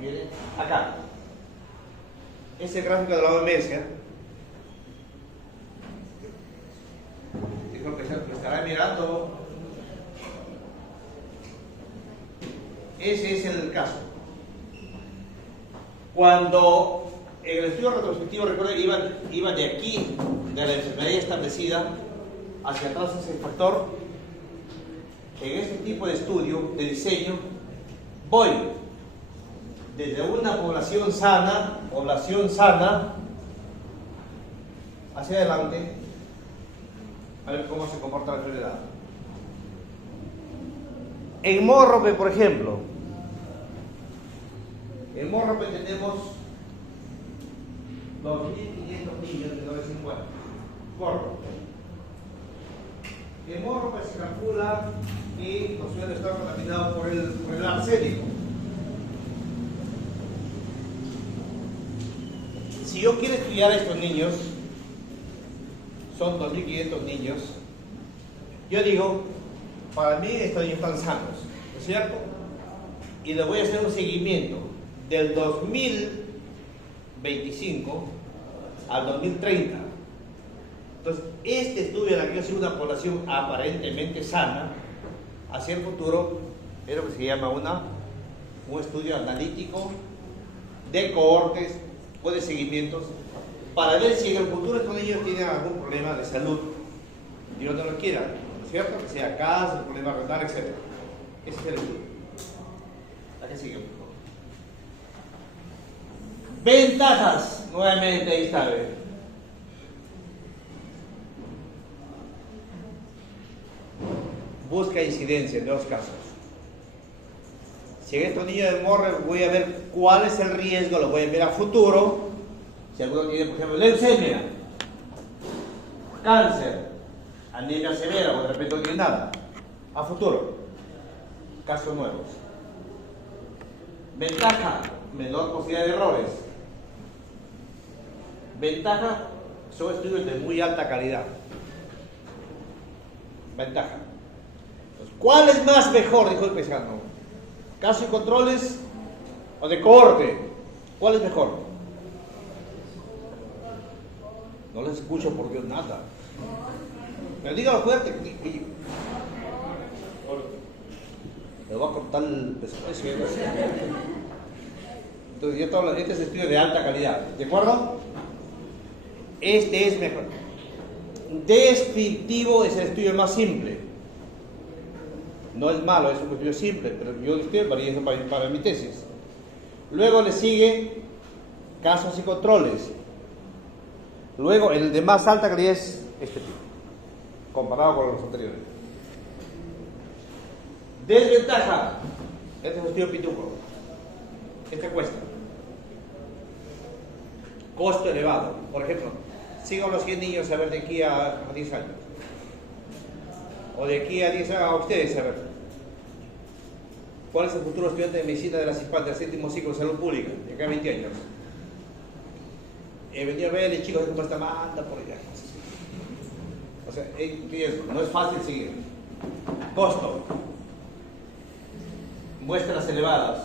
Miren, acá. Ese gráfico de la OMS, dijo que lo estará mirando. Ese es el caso. Cuando en el estudio retrospectivo, recuerden, iba de aquí, de la enfermedad establecida, hacia atrás ese factor. En este tipo de estudio, de diseño, voy desde una población sana, hacia adelante, a ver cómo se comporta la enfermedad. En Mórrope, por ejemplo, en Mórrope tenemos 2.500 niños de 950. Mórrope. En Mórrope se calcula que los ciudadanos están contaminados por el arsénico. Si yo quiero estudiar a estos niños, son 2.500 niños, yo digo, para mí estos niños están sanos, ¿no es cierto? Y les voy a hacer un seguimiento del 2025 al 2030. Entonces, este estudio en el que yo soy una población aparentemente sana, hacia el futuro, es lo que se llama un estudio analítico de cohortes o de seguimientos para ver si en el futuro estos niños tienen algún problema de salud. Dios no lo quiera, ¿no es cierto? Que sea cáncer, problema renal, etc. Ese es el estudio. ¿A qué sigue, por favor? Ventajas, nuevamente ahí está, ¿ve? Busca incidencia en dos casos. Si en estos niños de Mórrope voy a ver cuál es el riesgo, lo voy a ver a futuro. Si alguno tiene, por ejemplo, leucemia, cáncer, anemia severa o de repente no tiene nada, a futuro. Casos nuevos. Ventaja, menor posibilidad de errores. Ventaja, son estudios de muy alta calidad. Ventaja. Entonces, ¿cuál es más mejor? Dijo el pescado. ¿Casos y controles o de cohorte? ¿Cuál es mejor? No les escucho por Dios nada. Pero dígalo fuerte. Le voy a cortar el pescuezo. Entonces, yo todo, este es estudio de alta calidad. ¿De acuerdo? Este es mejor. Descriptivo es el estudio más simple. No es malo, es un estudio simple, pero yo estoy para mi tesis. Luego le sigue casos y controles. Luego el de más alta calidad es este tipo, comparado con los anteriores. Desventaja. Este es un estudio pituco. Este cuesta. Costo elevado. Por ejemplo, sigan los 100 niños a ver de aquí a 10 años. O de aquí a 10 años a ustedes a ver. ¿Cuál es el futuro estudiante de medicina de la CIPAD del séptimo ciclo de salud pública? De acá a 20 años. He venido a verle, chicos, cómo está manda por allá. O sea, no es fácil seguir. Costo. Muestras elevadas.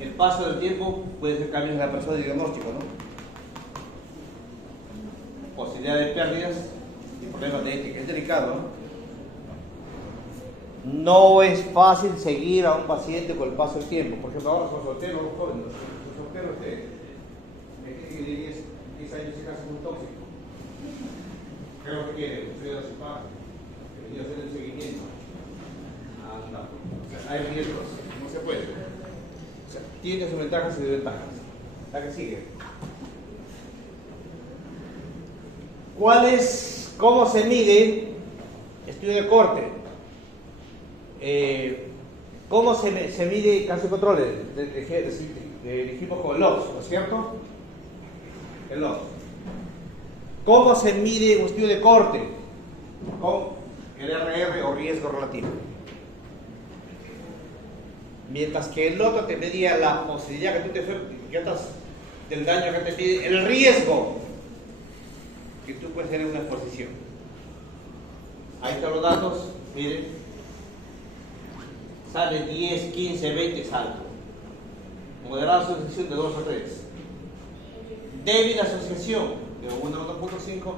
El paso del tiempo puede ser cambios en la persona de diagnóstico, ¿no? Posibilidad de pérdidas y problemas de ética. Es delicado, ¿no? No es fácil seguir a un paciente con el paso del tiempo. Por ejemplo, ahora son solteros los jóvenes. Los solteros de 10 años se casan con un tóxico. ¿Qué es lo que quiere? Estudiar la CIPAD, que hacer el seguimiento. Anda. O sea, hay riesgos, no se puede. O sea, tiene sus ventajas y desventajas. La que sigue. ¿Cómo se mide estudio de corte? ¿Cómo se mide casos y controles? Dijimos con el LOX, ¿no es cierto? El LOX. ¿Cómo se mide un estudio de corte? Con el RR o riesgo relativo. Mientras que el otro te medía la posibilidad que tú te estás del daño que te pide, el riesgo que tú puedes tener en una exposición. Ahí están los datos, miren. Sale 10, 15, 20, salto. Moderada asociación de 2 o 3. Débil asociación de 1 a 1.5.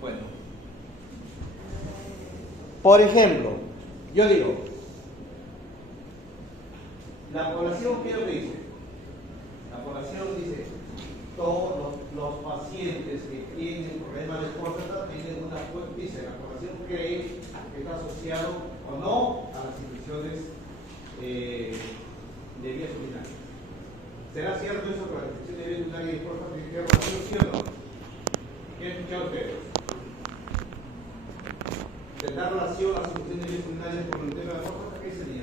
Bueno. Por ejemplo, yo digo, la población, ¿qué es lo que dice? La población dice, todos los pacientes que tienen problemas de próstata tienen una fuente, dice, la población cree que está asociado o no a las infecciones de vías urinarias. ¿Será cierto eso que la infección de vías urinarias y próstata tiene relación, sí o no? ¿Qué han escuchado ustedes? ¿Tendrá relación a la infección de vías urinarias con el tema de la próstata? ¿Qué sería?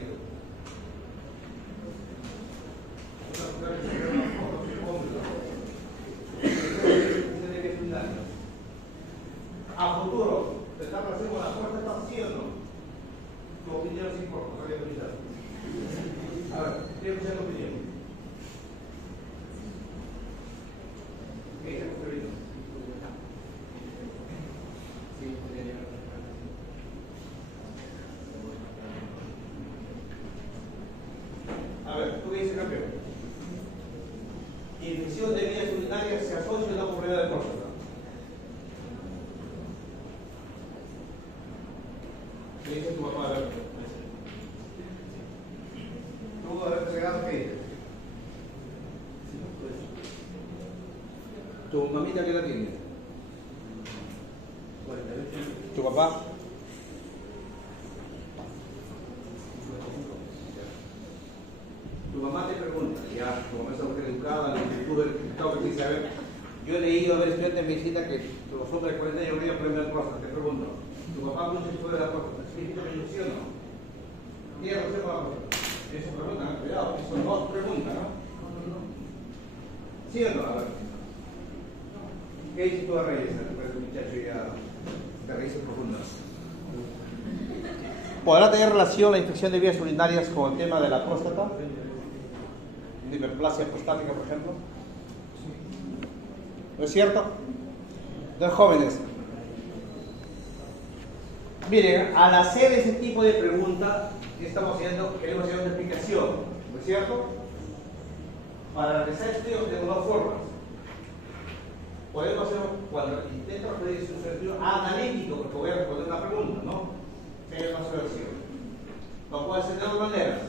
A futuro, ¿tendrá relación con la próstata, sí o no? Tu opinión es importante, no hay que olvidar. A ver, quiero escuchar tu opinión. ¿Qué dice José? A ver, ¿tú qué dices, campeón? Infección de vías urinarias se asocia a una problema de próstata. ¿Qué dice tu papá? A ver. ¿Tú haber regado qué dices? ¿Tu mamita qué edad tiene? 48. ¿Tu papá? Tu mamá te pregunta, ya, tu mamá es una mujer educada, la cultura del Estado que dice, a ver, yo he leído a ver estudiantes de medicina que los hombres de 40 años no tienen problemas de próstata. Te pregunto, ¿tu papá mucho se fue de la próstata? ¿Significa que sí o no? ¿Tiene relación con la próstata? Eso pregunta, cuidado, eso no es pregunta, ¿no? ¿Sí o no? A ver. ¿Qué dices tú de Reyes? Después de muchacho ya de raíces profundas. ¿Podrá tener relación la infección de vías urinarias con el tema de la próstata? ¿Una hiperplasia prostática, por ejemplo? ¿No es cierto? Entonces, jóvenes, miren, al hacer ese tipo de pregunta, queremos hacer una explicación, ¿no es cierto? Para realizar estudios de dos formas. Podemos hacer, cuando intento referir un estudio analítico, porque voy a responder una pregunta, ¿no? Hay una sola versión. Lo puede hacer de dos maneras.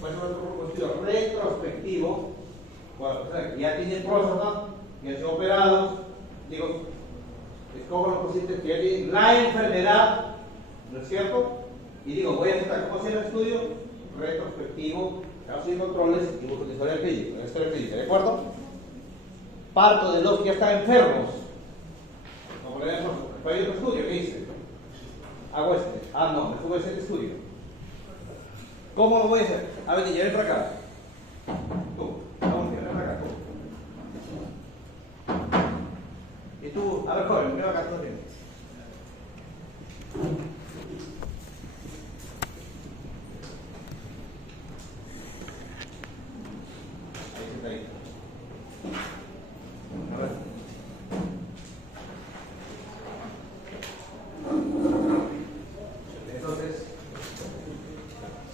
Puede ser un estudio retrospectivo, cuando la persona que ya tiene próstata, que han sido operados, digo, escojo los pacientes que ya tienen la enfermedad, ¿no es cierto? Y digo, voy a hacer el estudio retrospectivo casos y controles y busco la historia clínica, ¿de acuerdo? Parto de los que ya están enfermos. Como por ejemplo, hay otro estudio que hice. Hago este. Ah, no, me fue este estudio. ¿Cómo lo voy a hacer? A ver, ven para acá. Tú, vamos, ven para acá. Y tú, a ver, joven, ven acá, tú también. Ahí está ahí. A ver. Entonces,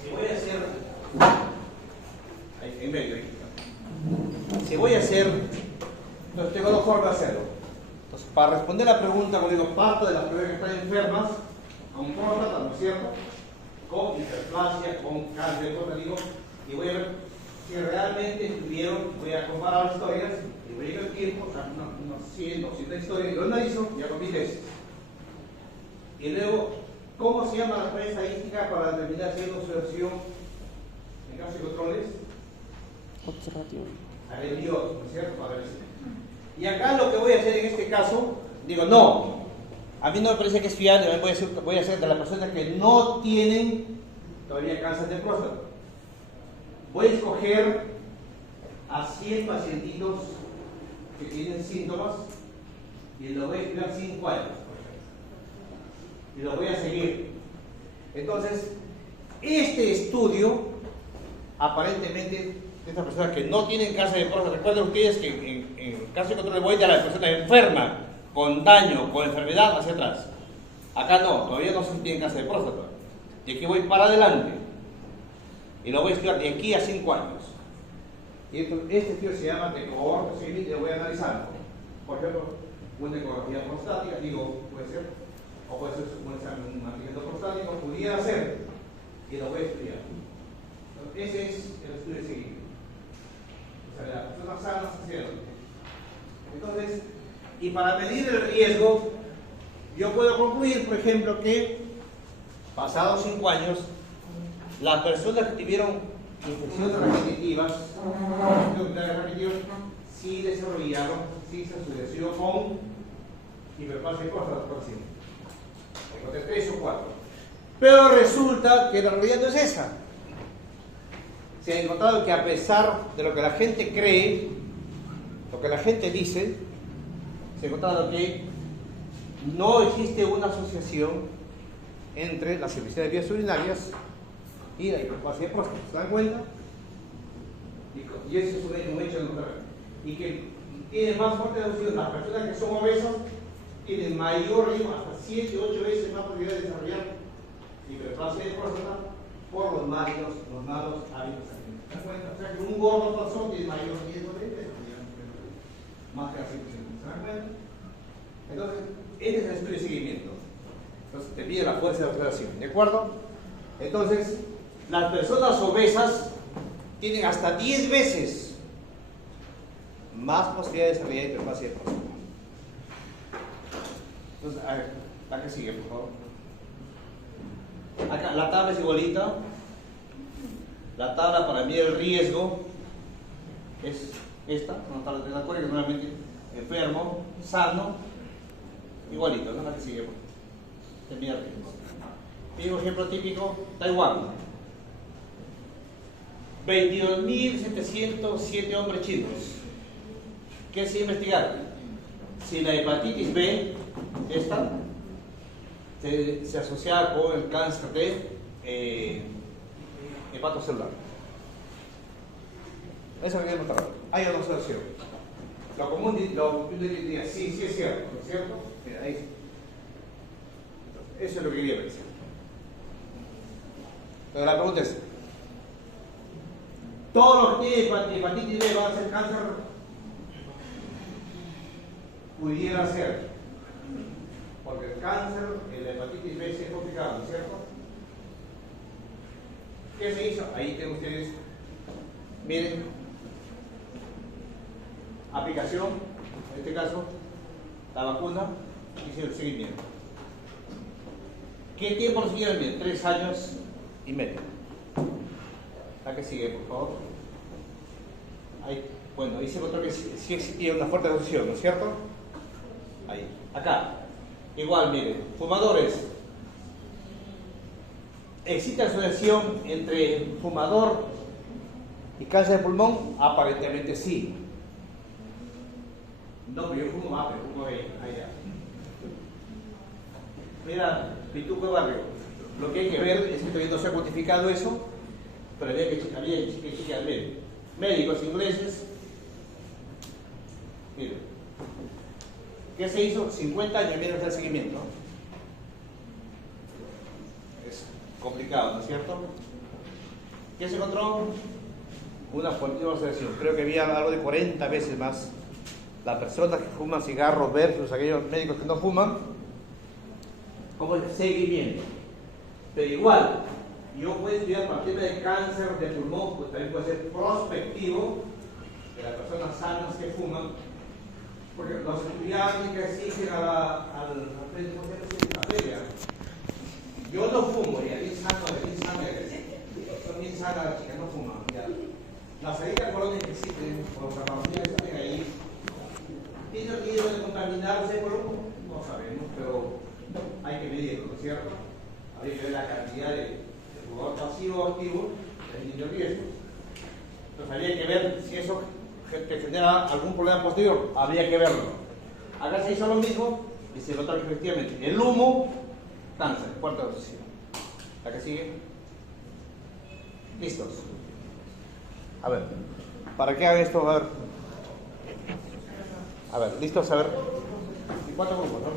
si voy a hacer, ahí, en medio, ahí. Si voy a hacer, entonces tengo dos formas de hacerlo. Entonces, para responder la pregunta, como digo, parto de las personas que están enfermas, con próstata, ¿no es cierto? Con hiperplasia, con cáncer, digo, y voy a ver si realmente estuvieron, voy a comparar las historias, y voy a ir al tiempo, o sea, unos 100, 200 historias, y lo analizo y hago mi tesis. Y luego, ¿cómo se llama la prueba estadística para determinar si hay una observación en casos de controles? Observativo. Dios, ¿no es cierto? Para ver si. Y acá lo que voy a hacer en este caso, digo, no, a mí no me parece que es fiable, voy a hacer de las personas que no tienen todavía cáncer de próstata. Voy a escoger a 100 pacientitos que tienen síntomas y los voy a estudiar 5 años, y los voy a seguir. Entonces, este estudio, aparentemente, de estas personas que no tienen cáncer de próstata, recuerden ustedes que en el caso de control voy de la persona enferma, con daño, con enfermedad, hacia atrás. Acá no, todavía no se tienen cáncer de próstata. Y aquí voy para adelante. Y lo voy a estudiar de aquí a 5 años. Y este estudio se llama de cohorte civil y lo voy a analizar. Por ejemplo, una ecografía prostática, digo, puede ser, o puede ser un examen, un antígeno prostático, pudiera ser, y lo voy a estudiar. Entonces, ese es el estudio de seguimiento. O sea, las personas sanas hicieron. Entonces, y para medir el riesgo, yo puedo concluir, por ejemplo, que pasados 5 años, las personas que tuvieron infecciones repetitivas, sí desarrollaron, sí se asoció con hiperplasia de próstata, por ejemplo. Encontré 3 o 4. Pero resulta que la realidad no es esa. Se ha encontrado que a pesar de lo que la gente cree, lo que la gente dice, se ha encontrado que no existe una asociación entre las infecciones de vías urinarias y la hiperplasia de próstata. ¿Se dan cuenta? Y eso es un hecho de notar. Y que tienen más fuerte reducción las personas que son obesas, tienen mayor riesgo, hasta 7 o 8 veces más probabilidad de desarrollar hiperplasia de próstata por los malos hábitos alimentarios. ¿Se dan cuenta? O sea que un gordo panzón tiene mayor riesgo de desarrollar más que así. ¿Se dan cuenta? Entonces, este es el estudio de seguimiento. Entonces, te pide la fuerza de observación. ¿De acuerdo? Entonces, las personas obesas tienen hasta 10 veces más posibilidad de desarrollar hiperplasia de próstata. Entonces, a ver, la que sigue, por favor. Acá, la tabla es igualita. La tabla para medir el riesgo es esta, una tabla de la cual que normalmente enfermo, sano, igualito, ¿no? La que sigue, se mide el riesgo. Y un ejemplo típico, Taiwán. 22.707 hombres chinos. ¿Qué se investigar? Si la hepatitis B, esta, se asociaba con el cáncer de hepatocelular. Eso es lo que hemos tratado. Hay otra asociación. Lo común, lo diría, sí es cierto, ¿no es cierto? Mira, ahí. Eso es lo que quería decir. Pero la pregunta es, ¿todos los que tienen hepatitis B van a ser cáncer? Pudiera ser. Porque el cáncer, el hepatitis B es complicado, ¿no es cierto? ¿Qué se hizo? Ahí tienen ustedes, miren, aplicación, en este caso, la vacuna, y el seguimiento. ¿Qué tiempo lo siguieron bien? 3 años y medio. La que sigue, por favor. Ahí, bueno, ahí se encontró que sí existía una fuerte asociación, ¿no es cierto? Ahí. Acá. Igual, miren, fumadores. ¿Existe asociación entre fumador y cáncer de pulmón? Aparentemente sí. No, pero yo fumo más, pero fumo ahí. Allá. Mira, Pituco de Barrio. Lo que hay que ver es que todavía no se ha cuantificado eso, pero había que chequear bien. Médicos ingleses. Miren. ¿Qué se hizo? 50 años mientras del seguimiento. Es complicado, ¿no es cierto? ¿Qué se encontró? Una fuerte asociación. Creo que había algo de 40 veces más las personas que fuman cigarros versus aquellos médicos que no fuman, como el seguimiento. Pero igual, yo puedo estudiar cualquier de cáncer de pulmón, pues también puede ser prospectivo de las personas sanas que fuman, porque los estudiantes que asisten a la feria, yo no fumo, y bien sana, son bien sanas las chicas, no fuman. Ya. Las salidas colonias que existen, por los farmacéuticos que están ahí, ¿tienen riesgo de contaminarse? Bueno, no sabemos, pero hay que medirlo, ¿no es cierto? Habría que ver la cantidad de jugador pasivo o activo, de riesgo. Entonces habría que ver si eso que genera algún problema posterior, habría que verlo. Acá se hizo lo mismo y se notó que efectivamente el humo, cáncer, cuarta dosis. ¿La que sigue? ¿Listos? A ver, ¿para qué haga esto? A ver, ¿listos? A ver. ¿Y cuántos grupos? ¿No?